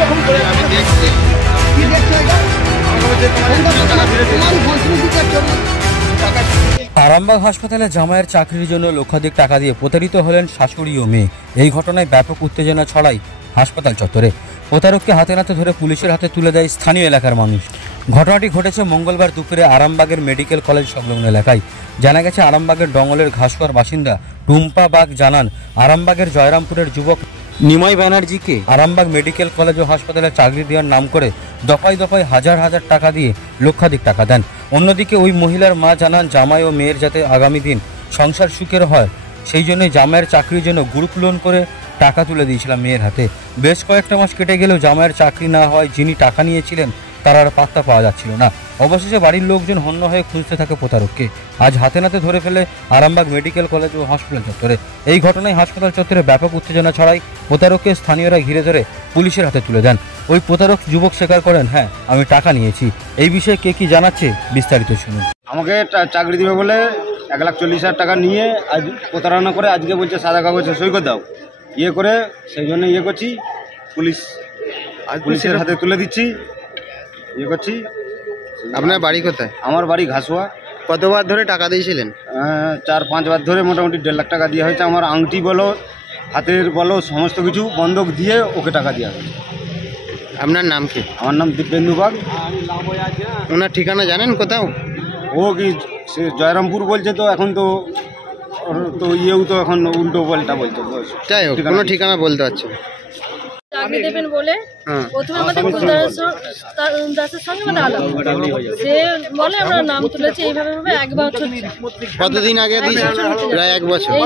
রকম করে আমি দেখছি কি দেখছো এটা? আরামবাগ হাসপাতালে জামাইয়ের চাকরির জন্য লক্ষাধিক টাকা দিয়ে প্রতারিত হলেন শাশুড়ি ও মেয়ে। এই ঘটনায় ব্যাপক উত্তেজনা ছড়ায় হাসপাতাল চত্বরে। প্রতারককে হাতে নাতে ধরে পুলিশের হাতে তুলে দেয় স্থানীয় এলাকার মানুষ। ঘটনাটি ঘটেছে মঙ্গলবার দুপুরে আরামবাগের মেডিকেল কলেজ সংলগ্ন এলাকায়। জানা গেছে, আরামবাগের ডঙ্গলের ঘাসুয়ার বাসিন্দা টুম্পা বাগ জানান, আরামবাগের জয়রামপুরের যুবক নিময় ব্যানার্জিকে আরামবাগ মেডিকেল কলেজ ও হাসপাতালে চাকরি দেওয়ার নাম করে দফায় দফায় হাজার হাজার টাকা দিয়ে লক্ষাধিক টাকা দেন। অন্যদিকে ওই মহিলার মা জানান, জামাই ও মেয়ের যাতে আগামী দিন সংসার সুখের হয় সেই জন্য জামাইয়ের চাকরির জন্য গ্রুপ লোন করে টাকা তুলে দিয়েছিলাম মেয়ের হাতে। বেশ কয়েকটা মাস কেটে গেলেও জামাইয়ের চাকরি না হয় যিনি টাকা নিয়েছিলেন তার আর পাত্তা পাওয়া যাচ্ছিল না। অবশেষে বাড়ির লোকজন হন্য হয়ে খুঁজতে থাকে প্রতারককে। আজ হাতে নাতে ধরে ফেলে আরামবাগ মেডিকেল কলেজ ও হাসপাতাল চত্বরে। এই ঘটনায় হাসপাতাল চত্বরে ব্যাপক উত্তেজনা ছড়ায়। প্রতারককে স্থানীয়রা ঘিরে ধরে পুলিশের হাতে তুলে দেন। ওই প্রতারক যুবক স্বীকার করেন, হ্যাঁ আমি টাকা নিয়েছি। এই বিষয়ে কে কি জানাচ্ছে বিস্তারিত শুনুন। আমাকে চাকরি দিবে বলে 1,40,000 টাকা নিয়ে আজ প্রতারণা করে আজকে বলছে সাদা কাগজে সই করে দাও, ইয়ে করে সেই জন্য ইয়ে করছি, পুলিশের হাতে তুলে দিচ্ছি, ইয়ে করছি। আপনার বাড়ি কোথায়? আমার বাড়ি ঘাসুয়া। কতবার ধরে টাকা দিয়েছিলেন? 4-5 বার ধরে মোটামুটি 1.5 লাখ টাকা দেওয়া হয়েছে। আমার আংটি বলো, হাতের বলো, সমস্ত কিছু বন্ধক দিয়ে ওকে টাকা দেওয়া হয়েছে। আপনার নাম কি? আমার নাম দিব্যেন্দু বাগ। ওনার ঠিকানা জানেন কোথাও? ও কি সে জয়রামপুর বলছে, তো এখন তো ইয়েও তো এখন উল্টো পাল্টা বলছে। যাই হোক, কোনো ঠিকানা বলতে পারছি না। চাকরি দেবেন বলে প্রথমে আমাদের দাসের সঙ্গে মানে আলাদা, সে বলে আমরা নাম তুলেছি এইভাবে ভাবে 1 বছর। কতদিন আগে দিয়েছে? প্রায় 1 বছর। এই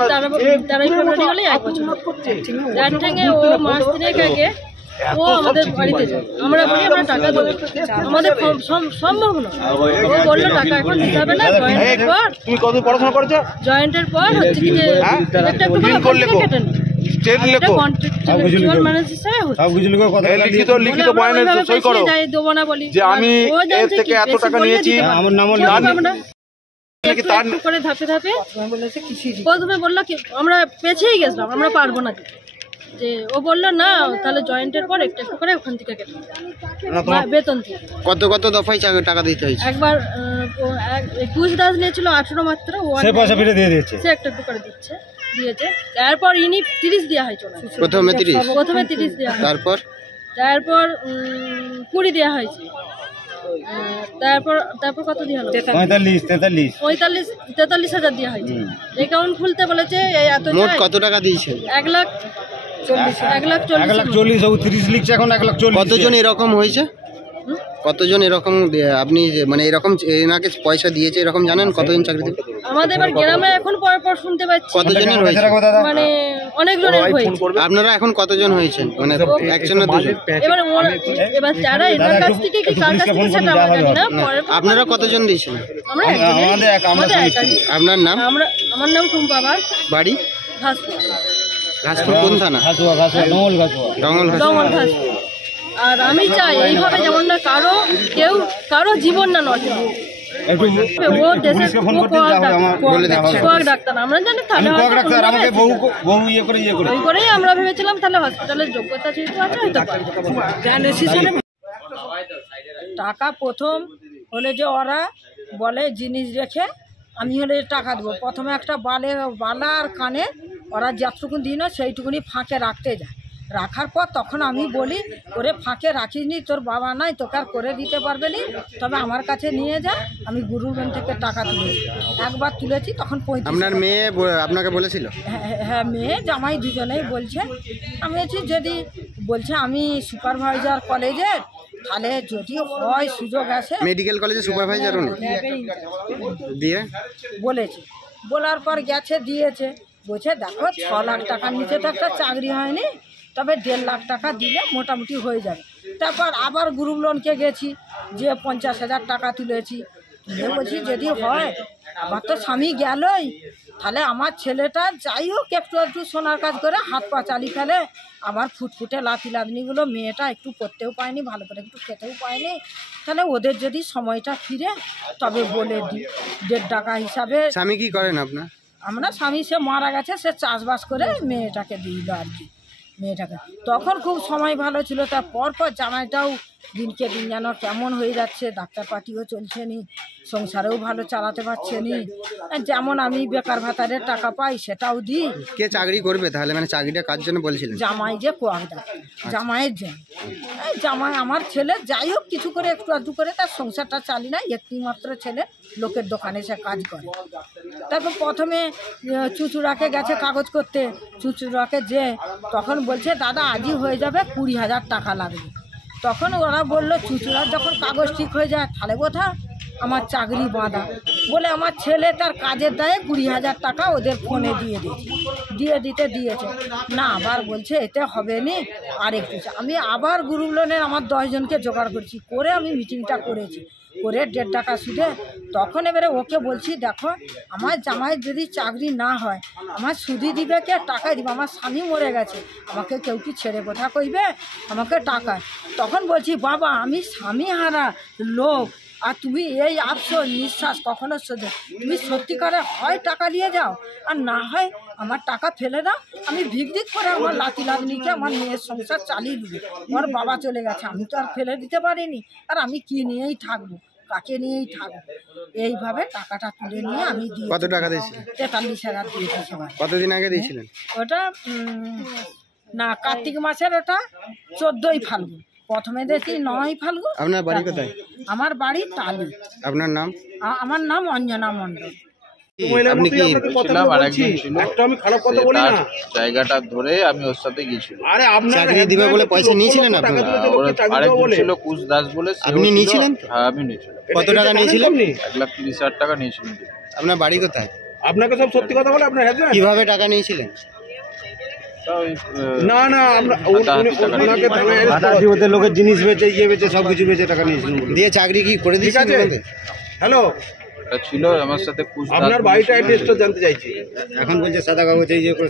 13 ফেব্রুয়ারি হলে 1 বছর। যার থেকে ও মাস 3 আগে ও আমাদের বাড়িতে যায়। আমরা বলি আমরা টাকা দেবো, আমাদের সম্ভব না। ও বললো টাকা এখন দিতে হবে না, জয়েন্টের পর। তুমি কত পড়াশোনা করেছো? জয়েন্টের পর হচ্ছে কি যে একটা একটু কেটে নি লিখিত বয়ানে সই করো যে আমি এর থেকে এত টাকা নিয়েছি। আমার নাম করে ধাপে ধাপে প্রথমে বললো কি আমরা পেছেই গেছিলাম, আমরা পারবো না। যে ও বললো না, তাহলে জয়েন্টের পর একটু একটু করে ওখান থেকে কেটে বেতন থেকে। কত দফায় টাকা দিতে হয়েছে? একবার 21 দাস নিয়েছিল 18 মাত্র, সে পয়সা ফিরে দিয়ে দিয়েছে, সে একটু একটু করে দিয়েছে। তারপর ইনি 30 দেওয়া হয়েছিল। প্রথমে 30 দেওয়া, তারপর 20 দেওয়া হয়েছে। তারপর কত দেওয়া হলো? 43,000 দেওয়া হয়েছে। অ্যাকাউন্ট খুলতে বলেছে। মোট কত টাকা দিয়েছে? 1,40,000 30 লিখছে, এখন 1,40,000। কতজন এরকম হয়েছে? কতজন এরকম আপনি মানে এরকম এনাকে পয়সা দিয়েছে এরকম জানেন? কতজন চাকরি দিবে? আমাদের এবার গ্রামে এখন পর শুনতে পাচ্ছি কতজনের হয়েছে, মানে অনেক জনের হয়েছে। আপনারা এখন কতজন হয়েছেন? মানে একজন না দুজন? এবার যারা এনার কাছ থেকে কি কার কাছ থেকে সেটা আমরা জানি না। আপনারা কতজন দিয়েছেন? আপনার নাম? আমার নাম টুম্পা বাগ। বাড়ি? ঘাসপুর। কোন থানা? ডঙ্গল ঘাসপুর। আর আমি চাই এইভাবে যেমন না কারো জীবন না নষ্ট। ও দেশের ডাক্তার, আমরা জানি তাহলে ওই করেই আমরা ভেবেছিলাম তাহলে হসপিটালের যোগ্যতা যেহেতু আছে হয়তো টাকা প্রথম হলে যে ওরা বলে জিনিস রেখে আমি হলে টাকা দেবো। প্রথমে একটা বালা আর কানে ওরা যতটুকু দিই না সেইটুকুনি ফাঁকে রাখতে যায়। রাখার পর তখন আমি বলি, ওরে ফাঁকে রাখিসনি, তোর বাবা নাই, তোকে আর করে দিতে পারবে নি, তবে আমার কাছে নিয়ে যা। আমি গুরুর ব্যাংক থেকে টাকা তুলেছি, একবার তুলেছি তখন 35। আপনার মেয়ে আপনাকে বলেছিল? হ্যাঁ, মেয়ে জামাই দুজনেই বলছে। আমি বলছি যদি বলছে আমি সুপারভাইজার কলেজের, তাহলে যদি হয় সুযোগ আছে। মেডিকেল কলেজে সুপারভাইজার উনি দিয়ে বলেছে। বলার পর গেছে, দিয়েছে, বলছে দেখো 6 লাখ টাকা নিচে তো একটা চাকরি হয়নি, তবে 1.5 লাখ টাকা দিলে মোটামুটি হয়ে যাবে। তারপর আবার গ্রুপ লোনকে গেছি, যে 50,000 টাকা তুলেছি। বলছি যদি হয়, আমার তো স্বামী গেলই, তাহলে আমার ছেলেটা যাই হোক একটু সোনার কাজ করে হাত পা চালি ফেলে। আমার ফুটফুটে লাতিগুলো মেয়েটা একটু করতেও পায়নি, ভালো করে একটু খেতেও পায়নি, তাহলে ওদের যদি সময়টা ফিরে তবে বলে দিই 1.5 টাকা হিসাবে। স্বামী কি করেন আপনার? আমরা স্বামী সে মারা গেছে, সে চাষবাস করে মেয়েটাকে দিল আর কি। মেয়েটাকে। তখন খুব সময় ভালো ছিল, তার পর জামাইটাও দিনকে দিন যেন কেমন হয়ে যাচ্ছে, ডাক্তার পাটিও চলছে নি, সংসারেও ভালো চালাতে পারছে নি। যেমন আমি বেকার ভাতারের টাকা পাই সেটাও দিই। কে চাকরি করবে তাহলে, মানে চাকরিটা কার জন্য বলছিলেন? জামাই যে কোয়াকদা, জামাইয়ের জন্য। এই জামাই আমার ছেলে যাই হোক কিছু করে একটু আধটু করে তার সংসারটা চালি না, একটি মাত্র ছেলে, লোকের দোকানে সে কাজ করে। তারপর প্রথমে চুচুড়াকে গেছে কাগজ করতে, চুচুড়াকে যে তখন বলছে দাদা আজই হয়ে যাবে, 20,000 টাকা লাগবে। তখন ওরা বললো চুচুড়ার যখন কাগজ ঠিক হয়ে যায় তাহলে বোধা আমার চাকরি বাঁধা বলে আমার ছেলে তার কাজের দায়ে 20,000 টাকা ওদের ফোনে দিয়ে দিয়েছে না। আবার বলছে এতে হবে নি, আর একটু আমি আবার গ্রুপ লোনের আমার 10 জনকে জোগাড় করছি, করে আমি মিটিংটা করেছি, করে 1.5 টাকা সুদে। তখন এবারে ওকে বলছি দেখো আমার জামাই যদি চাকরি না হয় আমার সুদি দিবে কে, টাকাই দিবে, আমার স্বামী মরে গেছে, আমাকে কেউ কি ছেড়ে কথা কইবে, আমাকে টাকা। তখন বলছি বাবা আমি স্বামী হারা লোক, আর তুমি এই আফসোস নিঃশ্বাস কখনো শোধে, তুমি সত্যিকারে হয় টাকা নিয়ে যাও আর না হয় আমার টাকা ফেলে দাও, আমি ভিক করে আমার লাতি লাগনিকে আমার মেয়ের সংসার চালিয়ে দিবে। আমার বাবা চলে গেছে, আমি তো আর ফেলে দিতে পারিনি, আর আমি কি নিয়েই থাকবো, কাকে নিয়েই থাকবো। এইভাবে টাকাটা তুলে নিয়ে আমি দিই। কত টাকা দিয়েছিলেন? 43,000 দিয়েছি সবাই। কতদিন আগে দিয়েছিলেন ওটা না কার্তিক মাসের, ওটা 14ই ফাল্গুন, প্রথমে দেখি 9ই ফাল্গুন। আপনার বাড়ি কোথায়? আমার বাড়ি টালি। আপনার নাম? আমার নাম অঞ্জনা মণ্ডল। আপনি কি ছিলাম আর একজন ছিল, তার জায়গাটা ধরে আমি ওর সাথে গেছিলাম। চাকরি দিবে বলে পয়সা নিয়েছিলেন আপনারা? আরেকজন ছিল কুশ দাস বলে, আপনি নিয়েছিলেন? হ্যাঁ আমি নিয়েছিলাম। কত টাকা নিয়েছিলেন? 1,30,000 টাকা নিয়েছিলেন। আপনার বাড়ি কোথায়? আপনাকে সব সত্যি কথা বলে আপনার হাজবেন্ড? কিভাবে টাকা নিয়েছিলেন? না আমরা ওনাকে থানায় arrest আদা দিয়ে ওদের লোকের জিনিস বেচে ইয়ে বেচে সব কিছু বেচে টাকা নিয়েছিলেন। দিয়ে চাকরি কি করে দিয়েছিলেন? হ্যালো, ছিল আমার সাথে কুশ দাস আপনার বাড়িটা অ্যাড্রেসটা জানতে চাইছি। এখন বলছে সাদা কাগজে ইয়ে করে